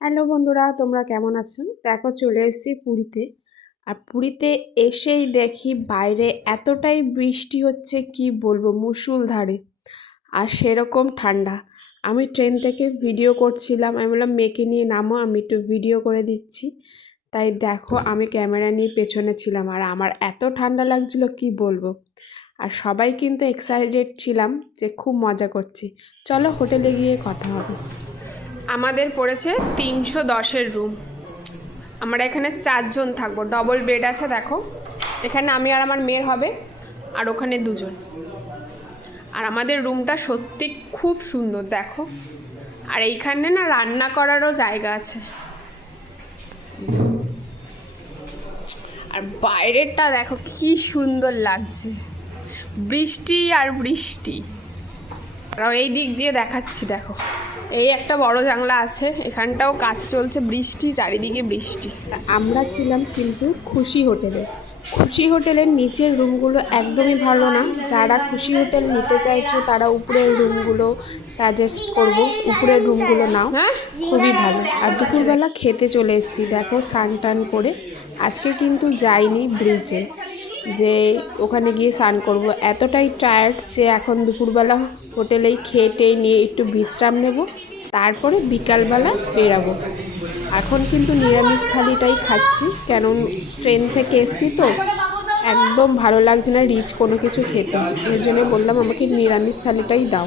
Hello বন্ধুরা, তোমরা কেমন আছো? দেখো চলে এসেছি পুরীতে। আর পুরীতে এসেই দেখি বাইরে এতটাই বৃষ্টি হচ্ছে কি বলবো, মুষলধারে। আর সেরকম ঠান্ডা। আমি ট্রেন থেকে ভিডিও করছিলাম, আমি বললাম মেয়েকে নিয়ে নামো, আমি একটু ভিডিও করে দিচ্ছি। তাই দেখো আমি ক্যামেরা নিয়ে পেছনে ছিলাম, আর আমার এত ঠান্ডা লাগছিল কি বলবো। আর সবাই কিন্তু এক্সাইটেড ছিলাম যে খুব মজা করছি। চলো হোটেলে গিয়ে কথা হবে। আমাদের পড়েছে 310-এর রুম। আমরা এখানে 4 জন থাকবো, ডবল বেড আছে। দেখো এখানে আমি আর আমার মেয়ের হবে, আর ওখানে 2 জন। আর আমাদের রুমটা সত্যি খুব সুন্দর দেখো। আর এইখানে না রান্না করারও জায়গা আছে। আর বাইরেরটা দেখো কি সুন্দর লাগছে, বৃষ্টি আর বৃষ্টি। আর এই দিক দিয়ে দেখাচ্ছি, দেখো এই একটা বড় জানলা আছে, এখানটাও কাজ চলছে, বৃষ্টি চারিদিকে বৃষ্টি। আমরা ছিলাম কিন্তু খুশি হোটেলে। খুশি হোটেলের নিচের রুমগুলো একদমই ভালো না। যারা খুশি হোটেল নিতে চাইছো তারা উপরের রুমগুলো সাজেস্ট করব, উপরের রুমগুলো নাও, খুবই ভালো। আর দুপুরবেলা খেতে চলে এসেছি, দেখো স্নান টান করে। আজকে কিন্তু যাইনি ব্রিজে, যে ওখানে গিয়ে স্নান করব, এতটাই টায়ার্ড যে এখন দুপুরবেলা হোটেলেই খেয়ে নিয়ে একটু বিশ্রাম নেব, তারপরে বিকালবেলা বেরাবো। এখন কিন্তু নিরামিষ থালিটাই খাচ্ছি, কেন ট্রেন থেকে এসছি তো একদম ভালো লাগছে না রিচ কোনো কিছু খেতে। এর জন্য বললাম আমাকে নিরামিষ থালিটাই দাও।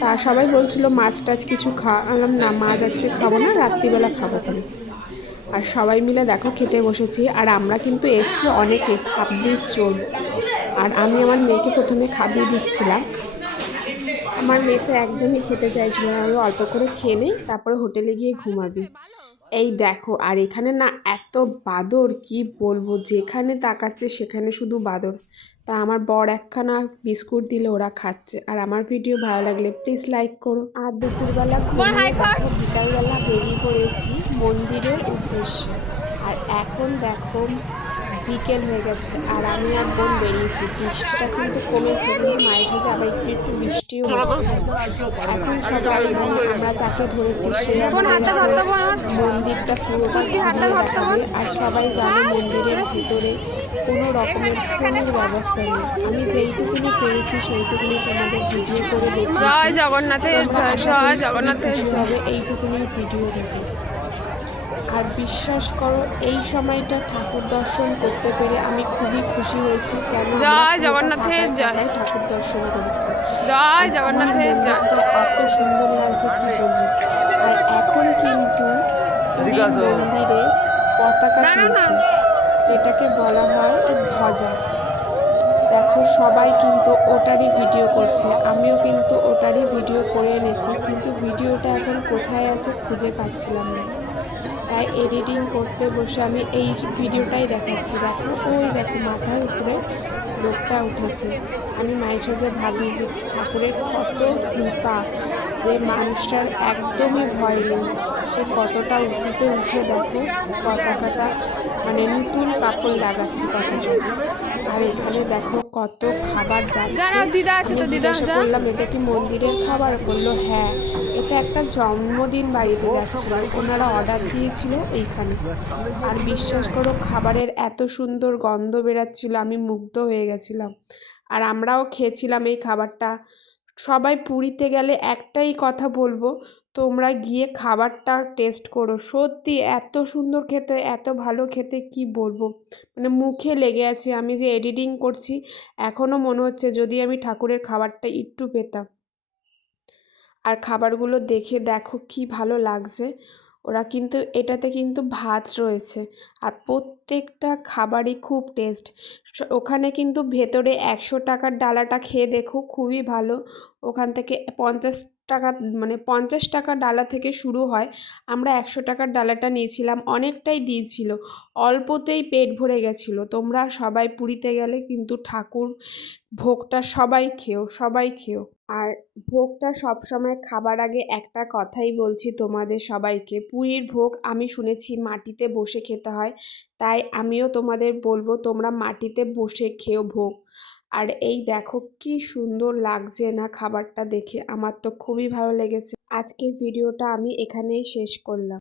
তা সবাই বলছিল মাছ টাছ কিছু খাওয়ালাম না, মাছ আজকে খাবো না, রাত্রিবেলা খাবো তাহলে। আর সবাই মিলে দেখো খেতে বসেছি। আর আমরা কিন্তু এসছি অনেকে, 26 জন। আর আমি আমার মেয়েকে প্রথমে খাইয়ে দিচ্ছিলাম। আমার মেয়ে তো একদমই খেতে চাইছিল না, আমি অল্প করে খেয়ে নেই, তারপরে হোটেলে গিয়ে ঘুমাবি। এই দেখো, আর এখানে না এত বাদর কি বলবো, যেখানে তাকাচ্ছে সেখানে শুধু বাদর। তা আমার বর একখানা বিস্কুট দিলে ওরা খাচ্ছে। আর আমার ভিডিও ভালো লাগলে প্লিজ লাইক করো। আর দুপুরবেলা ঘুমিয়ে দেখো বিকালবেলা বেরিয়ে পড়েছি মন্দিরের উদ্দেশ্যে। আর এখন দেখো বিকেল হয়ে গেছে, আর আমি আর বোন বেরিয়েছি। বৃষ্টিটা কিন্তু কমেছে, কিন্তু মাঝে সাঝে আবার একটু একটু বৃষ্টিও হচ্ছে। এখন সবাই আমরা যাকে ধরেছি সে মন্দিরটা পুরোটা ঘুরিয়ে দেখাবে। আর সবাই জানে মন্দিরের ভিতরে কোনো রকমের ফোনের ব্যবস্থা নেই। আমি যেইটুকুনি পেরেছি সেইটুকুনি তোমাদের ভিডিও করে দেখিয়েছি। জয় জগন্নাথের জয়, জয় জগন্নাথের জয়। এইটুকুনি ভিডিও দেখে। আর বিশ্বাস করো এই সময়টা ঠাকুর দর্শন করতে পেরে আমি খুবই খুশি হয়েছি, কেন জয় জগন্নাথের জয় ঠাকুর দর্শন করেছি। জয় জগন্নাথের জয়। এত সুন্দর লাগছে কি বলবো। আর এখন কিন্তু মন্দিরে পতাকা তুলছে, যেটাকে বলা হয় ধ্বজা। দেখো সবাই কিন্তু ওটারই ভিডিও করছে, আমিও কিন্তু ওটারই ভিডিও করে এনেছি, কিন্তু ভিডিওটা এখন কোথায় আছে খুঁজে পাচ্ছিলাম না। তাই এডিটিং করতে বসে আমি এই ভিডিওটাই দেখাচ্ছি। দেখো ওই দেখো মাথার উপরে লোকটা উঠেছে। আমি মাঝে সাঝে ভাবি যে ঠাকুরের কত কৃপা, যে মানুষটার একদমই ভয় নেই, সে কতটা উঁচুতে উঠে দেখো পতাকাটা, মানে নতুন কাপড় লাগাচ্ছে পতাকা। আর এখানে দেখো কত খাবার যাচ্ছে। আমি জিজ্ঞাসা করলাম এটা কি মন্দিরের খাবার? বললো হ্যাঁ, এটা একটা জন্মদিন বাড়িতে যাচ্ছিল, ওনারা অর্ডার দিয়েছিল এইখানে। আর বিশ্বাস করো খাবারের এত সুন্দর গন্ধ বেরাচ্ছিল, আমি মুগ্ধ হয়ে গেছিলাম। আর আমরাও খেয়েছিলাম এই খাবারটা। সবাই পুরীতে গেলে একটাই কথা বলবো, তোমরা গিয়ে খাবারটা টেস্ট করো, সত্যি এত সুন্দর খেতে, এত ভালো খেতে কি বলবো, মানে মুখে লেগে আছে। আমি যে এডিটিং করছি এখনও মনে হচ্ছে যদি আমি ঠাকুরের খাবারটা একটু পেতাম। আর খাবারগুলো দেখে দেখো কি ভালো লাগছে। ওরা কিন্তু এটাতে কিন্তু ভাত রয়েছে, আর প্রত্যেকটা খাবারই খুব টেস্ট। ওখানে কিন্তু ভেতরে 100 টাকার ডালাটা খেয়ে দেখো, খুবই ভালো। ওখান থেকে 50 টাকা, মানে 50 টাকার ডালা থেকে শুরু হয়। আমরা 100 টাকার ডালাটা নিয়েছিলাম, অনেকটাই দিয়েছিল, অল্পতেই পেট ভরে গেছিলো। তোমরা সবাই পুরীতে গেলে কিন্তু ঠাকুর ভোগটা সবাই খেও, সবাই খেও। আর ভোগটা সবসময় খাবার আগে একটা কথাই বলছি তোমাদের সবাইকে, পুরীর ভোগ আমি শুনেছি মাটিতে বসে খেতে হয়, তাই আমিও তোমাদের বলবো তোমরা মাটিতে বসে খেও ভোগ। আর এই দেখো কি সুন্দর লাগছে না খাবারটা দেখে, আমার তো খুবই ভালো লেগেছে। আজকের ভিডিওটা আমি এখানেই শেষ করলাম।